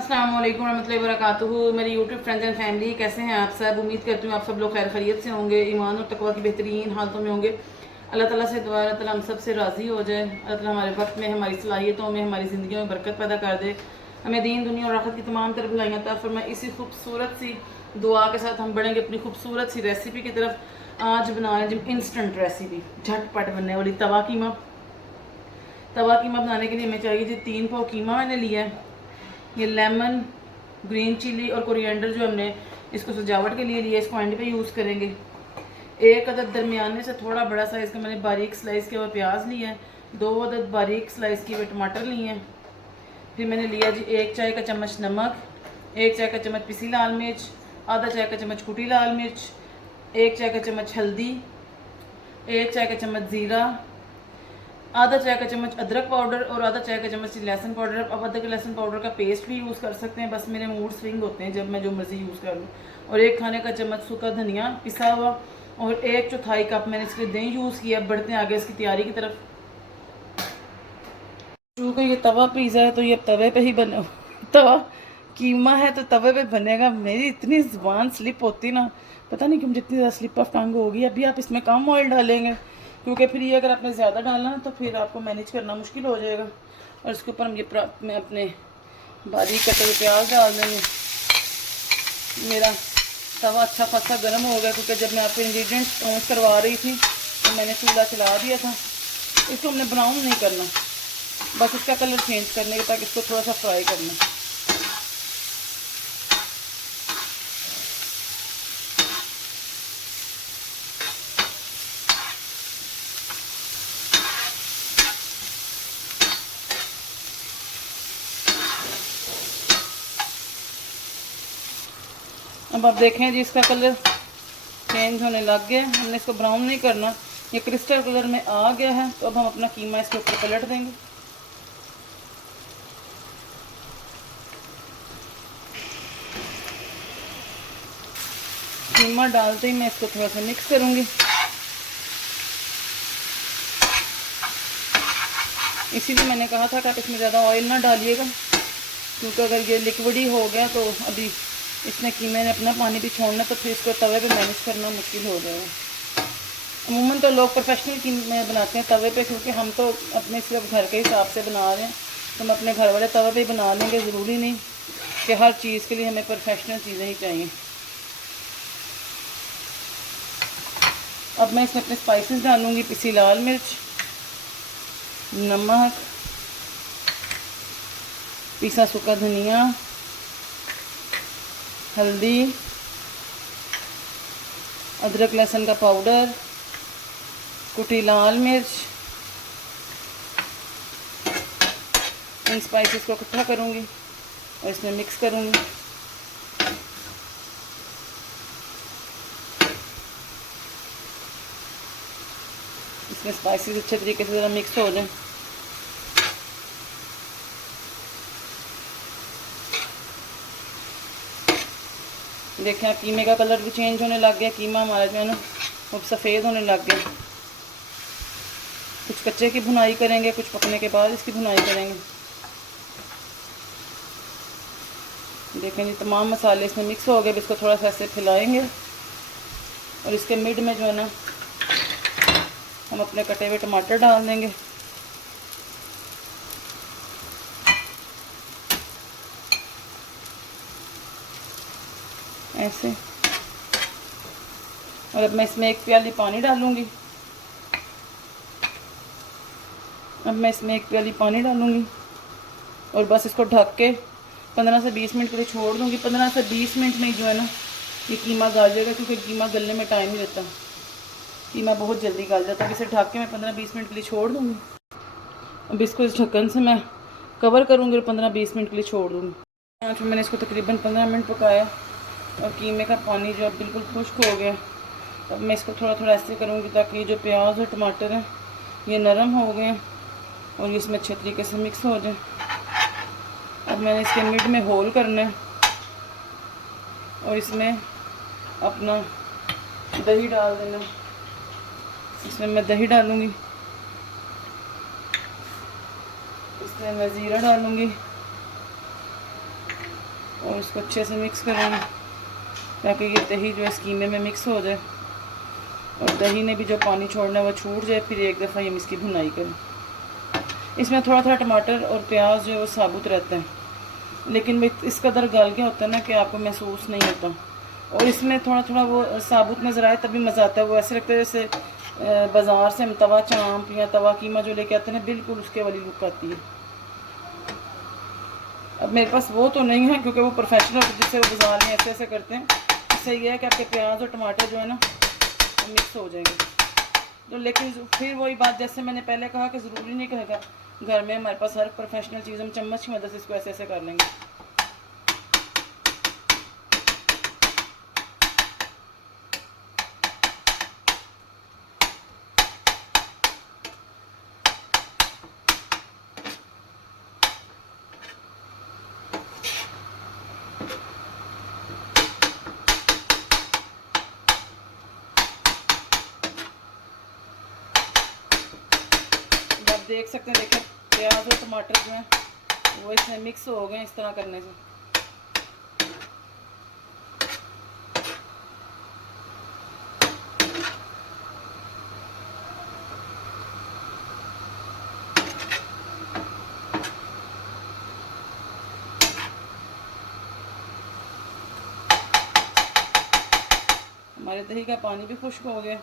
अस्सलाम वालेकुम रहमतुल्लाहि व बरकातुहू। मेरी यूट्यूब फ्रेंड्स एंड फैमिली, कैसे हैं आप सब? उम्मीद करती हूँ आप सब लोग खैर खैरियत से होंगे, ईमान और तकवा की बेहतरीन हालतों में होंगे। अल्लाह ताला से दुआ है ताला हम सब से राज़ी हो जाए। अल्लाह ताला हमारे वक्त में, हमारी सलाहियतों में, हमारी ज़िंदगियों में बरकत पैदा कर दे। हमें दीन दुनिया और आखिरत की तमाम तरफ भलाइयाँ अता फरमाए। इसी खूबसूरत सी दुआ के साथ हम बढ़ेंगे अपनी खूबसूरत सी रेसिपी की तरफ। आज बना रहे हैं इंस्टेंट रेसिपी, झटपट बनने वाली तवा कीमा। तवा कीमा बनाने के लिए हमें चाहिए जी 3 पाव कीमा मैंने लिया है। ये लेमन, ग्रीन चिली और कोरिएंडर जो हमने इसको सजावट के लिए लिया, इसको एंड पे यूज़ करेंगे। एक अदद दरमियाने से थोड़ा बड़ा साइज़ का मैंने बारीक स्लाइस किया हुआ प्याज लिया है। 2 अदद बारीक स्लाइस किए हुए टमाटर लिए हैं। फिर मैंने लिया जी 1 चाय का चम्मच नमक, 1 चाय का चम्मच पिसी लाल मिर्च, आधा चाय का चम्मच कुटी लाल मिर्च, 1 चाय का चम्मच हल्दी, 1 चाय का चम्मच ज़ीरा, आधा चाय का चम्मच अदरक पाउडर और आधा चाय का चम्मच लहसुन पाउडर। अब अदरक लहसुन पाउडर का पेस्ट भी यूज़ कर सकते हैं, बस मेरे मूड स्विंग होते हैं जब मैं जो मर्ज़ी यूज़ कर लूँ। और 1 खाने का चम्मच सूखा धनिया पिसा हुआ और 1/4 कप मैंने इसके दही यूज़ किया। बढ़ते हैं आगे इसकी तैयारी की तरफ। क्योंकि ये तवा पिज़्ज़ा है तो ये तवे पे ही बने, तवा कीमा है तो तवे पे बनेगा। मेरी इतनी ज़ुबान स्लिप होती ना, पता नहीं क्यों जितनी ज़्यादा स्लिप ऑफ टंग होगी। अभी आप इसमें कम ऑयल डालेंगे क्योंकि फिर ये अगर आपने ज़्यादा डालना तो फिर आपको मैनेज करना मुश्किल हो जाएगा। और इसके ऊपर हम ये मैं अपने बारीक कटे हुए प्याज डाल देंगे। मेरा तवा अच्छा खासा गर्म हो गया क्योंकि जब मैं आपको इंग्रेडिएंट्स काउंट करवा रही थी तो मैंने चूल्हा चला दिया था। इसको हमने ब्राउन नहीं करना, बस इसका कलर चेंज करने के ताकि इसको थोड़ा सा फ्राई करना। अब आप देखें जी इसका कलर चेंज होने लग गया। हमने इसको ब्राउन नहीं करना, ये क्रिस्टल कलर में आ गया है। तो अब हम अपना कीमा इसके ऊपर पलट देंगे। कीमा डालते ही मैं इसको थोड़ा सा मिक्स करूंगी। इसीलिए मैंने कहा था कि आप इसमें ज़्यादा ऑयल ना डालिएगा क्योंकि अगर ये लिक्विड ही हो गया तो अभी इसने कीमे ने अपना पानी भी छोड़ना तो फिर इसको तवे पे मैनेज करना मुश्किल हो जाएगा। अमूमन तो लोग प्रोफेशनल कीमे बनाते हैं तवे पे, क्योंकि हम तो अपने सिर्फ घर के हिसाब से बना रहे हैं तो हम अपने घर वाले तवे पे ही बना लेंगे। ज़रूरी नहीं कि हर चीज़ के लिए हमें प्रोफेशनल चीज़ें ही चाहिए। अब मैं इसमें अपने स्पाइसेस डालूँगी। पिसी लाल मिर्च, नमक, पिसा सूखा धनिया, हल्दी, अदरक लहसुन का पाउडर, कुटी लाल मिर्च। इन स्पाइसेस को इकट्ठा करूँगी और इसमें मिक्स करूँगी। इसमें स्पाइसेस अच्छे तरीके से ज़रा मिक्स हो जाए। देखें आप कीमे का कलर भी चेंज होने लग गया। कीमा हमारा जो है ना वो सफ़ेद होने लग गया। कुछ कच्चे की भुनाई करेंगे, कुछ पकने के बाद इसकी भुनाई करेंगे। देखें जी तमाम मसाले इसमें मिक्स हो गए। इसको थोड़ा सा ऐसे फैलाएंगे और इसके मिड में जो है ना हम अपने कटे हुए टमाटर डाल देंगे। ऐसे। और अब मैं इसमें 1 प्याली पानी डालूंगी। और बस इसको ढक के 15 से 20 मिनट के लिए छोड़ दूंगी। 15 से 20 मिनट में जो है ना ये कीमा गल जाएगा, क्योंकि कीमा गलने में टाइम ही लगता है। कीमा बहुत जल्दी गल जाता है। इसे ढक के मैं 15-20 मिनट के लिए छोड़ दूंगी। अब इसको इस ढक्कन से मैं कवर करूंगी और 15-20 मिनट के लिए छोड़ दूंगी। आज मैंने इसको तकरीबन 15 मिनट पकाया और कीमे का पानी जो अब बिल्कुल खुश्क हो गया। अब मैं इसको थोड़ा थोड़ा ऐसे करूँगी ताकि ये जो प्याज और टमाटर हैं ये नरम हो गए और इसमें अच्छे तरीके से मिक्स हो जाए। अब मैंने इसके मिड में होल करना है और इसमें अपना दही डाल देना। इसमें मैं दही डालूँगी, इसमें मैं ज़ीरा डालूँगी, और इसको अच्छे से मिक्स करेंगे ताकि ये दही जो है इस कीमे में मिक्स हो जाए और दही ने भी जो पानी छोड़ना है वो छूट जाए। फिर एक दफ़ा हम इसकी भुनाई करें। इसमें थोड़ा थोड़ा टमाटर और प्याज जो है वो साबुत रहता है, लेकिन इस कदर गल गया होता है ना कि आपको महसूस नहीं होता। और इसमें थोड़ा थोड़ा वो साबुत नज़र आए तभी मज़ा आता है। वो ऐसे लगता है जैसे बाज़ार से हम तवा चाँप या तवा कीमा जो लेके आते हैं ना, बिल्कुल उसके वाली लुक आती है। अब मेरे पास वो तो नहीं है क्योंकि वो प्रोफेशनल जिससे वो बाज़ार में ऐसे ऐसे करते हैं। इससे ये है कि आपके प्याज और टमाटर जो है ना वो मिक्स हो जाएंगे। तो लेकिन फिर वही बात जैसे मैंने पहले कहा कि ज़रूरी नहीं कहेगा घर में हमारे पास हर प्रोफेशनल चीज़ हम चम्मच की मदद से इसको ऐसे ऐसे कर लेंगे। आप देख सकते हैं, देखिए प्याज और टमाटर जो हैं वो इसमें मिक्स हो गए इस तरह करने से। हमारे दही का पानी भी खुश्क हो गया।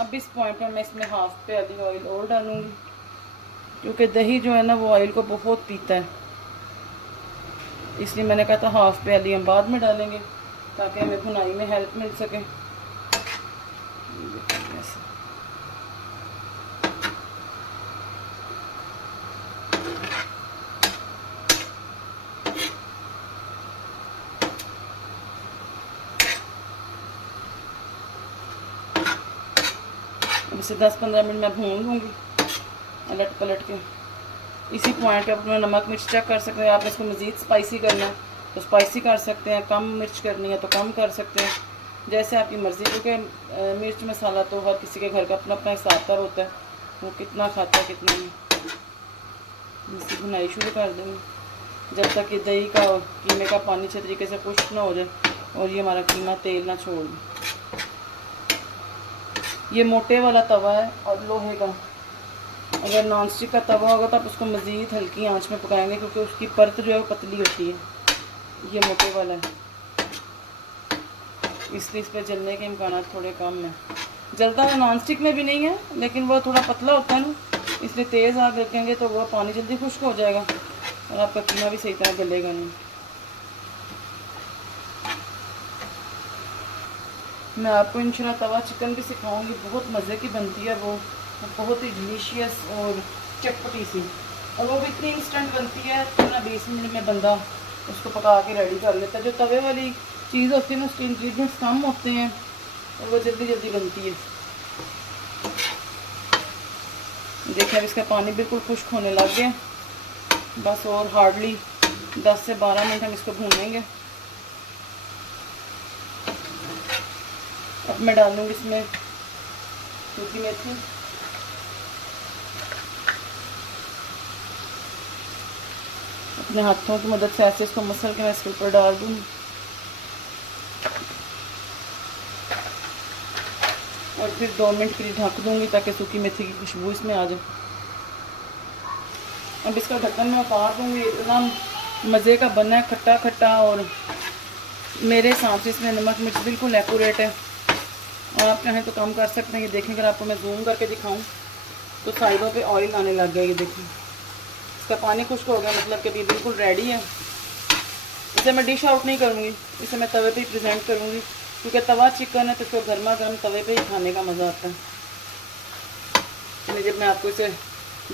अब इस पॉइंट पर मैं इसमें हाफ प्याली ऑयल और डालूंगी क्योंकि दही जो है ना वो ऑयल को बहुत पीता है, इसलिए मैंने कहा था हाफ प्याली हम बाद में डालेंगे ताकि हमें भुनाई में हेल्प मिल सके। अब इसे 10-15 मिनट मैं भून लूँगी अलट पलट के। इसी पॉइंट पे अपना नमक मिर्च चेक कर सकते हैं। आप इसको मज़ीद स्पाइसी करना है तो स्पाइसी कर सकते हैं, कम मिर्च करनी है तो कम कर सकते हैं, जैसे आपकी मर्ज़ी। क्योंकि मिर्च मसाला तो हर किसी के घर का अपना अपना हिसाब का होता है, वो कितना खाता है कितना नहीं। इसकी भुनाई शुरू कर देंगे जब तक ये दही का और कीमे का पानी अच्छे तरीके से खुश्क ना हो जाए और ये हमारा कीमा तेल ना छोड़ दे। ये मोटे वाला तवा है और लोहे का। अगर नॉन स्टिक का तवा होगा तो आप उसको मज़ीद हल्की आंच में पकाएंगे क्योंकि उसकी परत जो है वो पतली होती है। ये मोटे वाला है इसलिए इस पर जलने के इम्कान थोड़े कम हैं। जलता है नॉन स्टिक में भी नहीं है, लेकिन वो थोड़ा पतला होता है ना, इसलिए तेज़ आग रखेंगे तो वह पानी जल्दी खुश्क हो जाएगा और आपका कीमा भी सही तरह गलेगा नहीं। मैं आपको इंशाल्लाह तवा चिकन भी सिखाऊंगी, बहुत मज़े की बनती है वो बहुत ही डिलीशियस और चटपटी सी, और वो भी इतनी इंस्टेंट बनती है 15-20 मिनट में बंदा उसको पका के रेडी कर लेता है। जो तवे वाली चीज़ होती है ना उसके इंग्रेडिएंट्स कम होते हैं और वो जल्दी जल्दी बनती है। देखिए अब इसका पानी बिल्कुल खुश्क होने लग गया, बस और हार्डली 10 से 12 मिनट हम इसको भूनेंगे। अब मैं डाल दूँगी इसमें सूखी मेथी, अपने हाथों की मदद से ऐसे इसको मसल के मैं इसके ऊपर डाल दूँगी और फिर 2 मिनट के लिए ढक दूँगी ताकि सूखी मेथी की खुशबू इसमें आ जाए। अब इसका ढक्कन मैं उतार दूँगी। इतना मज़े का बना है, खट्टा खट्टा, और मेरे हिसाब से इसमें नमक मिर्च बिल्कुल एक्यूरेट है। और आप चाहें तो कम कर सकते हैं। ये देखें, अगर आपको मैं जूम करके दिखाऊं तो साइडों पे ऑयल आने लग गया। ये देखिए इसका पानी खुश्क हो गया, मतलब कि अभी बिल्कुल रेडी है। इसे मैं डिश आउट नहीं करूँगी, इसे मैं तवे पे ही प्रेजेंट करूँगी क्योंकि तवा चिकन है तो इसको गर्मा गर्म तवे पे ही खाने का मज़ा आता है। इसलिए जब मैं आपको इसे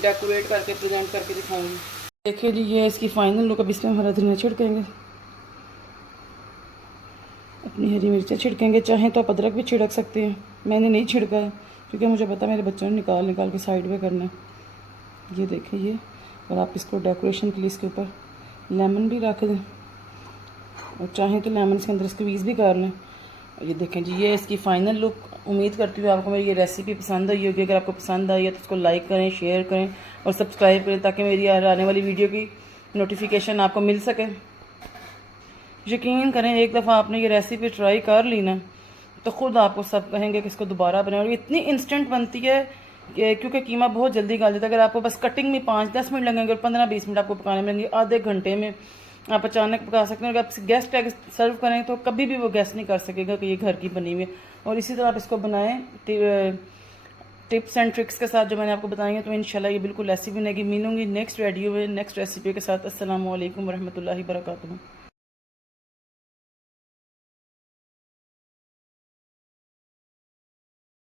डेकोरेट करके प्रेजेंट करके दिखाऊँगी। देखिए जी, ये इसकी फाइनल लुक। अब इसमें हरा धनिया छिड़केंगे, अपनी हरी मिर्चें छिड़केंगे, चाहें तो आप अदरक भी छिड़क सकते हैं। मैंने नहीं छिड़का है क्योंकि मुझे पता मेरे बच्चों ने निकाल निकाल के साइड में करना है। ये देखिए ये, और आप इसको डेकोरेशन के लिए इसके ऊपर लेमन भी रख दें और चाहें तो लेमन इसके अंदर स्क्वीज़ भी कर लें। ये देखें जी, ये इसकी फ़ाइनल लुक। उम्मीद करती हूँ आपको मेरी ये रेसिपी पसंद आई होगी। अगर आपको पसंद आई है तो उसको लाइक करें, शेयर करें और सब्सक्राइब करें ताकि मेरी आने वाली वीडियो की नोटिफिकेशन आपको मिल सके। यकीन करें, एक दफ़ा आपने ये रेसिपी ट्राई कर ली ना तो ख़ुद आपको सब कहेंगे कि इसको दोबारा बनाएं। और इतनी इंस्टेंट बनती है क्योंकि कीमा बहुत जल्दी गल जाता है। अगर आपको बस कटिंग में 5-10 मिनट लगेंगे और 15-20 मिनट आपको पकाने में लगेंगे, आधे घंटे में आप अचानक पका सकते हैं। अगर आप गेस्ट सर्व करें तो कभी भी वो गेस्ट नहीं कर सकेगा कि ये घर की बनी हुई है। और इसी तरह आप इसको बनाएं टिप्स एंड ट्रिक्स के साथ जो मैंने आपको बताएंगे, तो इंशाल्लाह ये बिल्कुल ऐसी बनेगी। मिलूंगी नेक्स्ट वीडियो में नेक्स्ट रेसिपी के साथ। अस्सलाम वालेकुम रहमतुल्लाहि व बरकातुहू।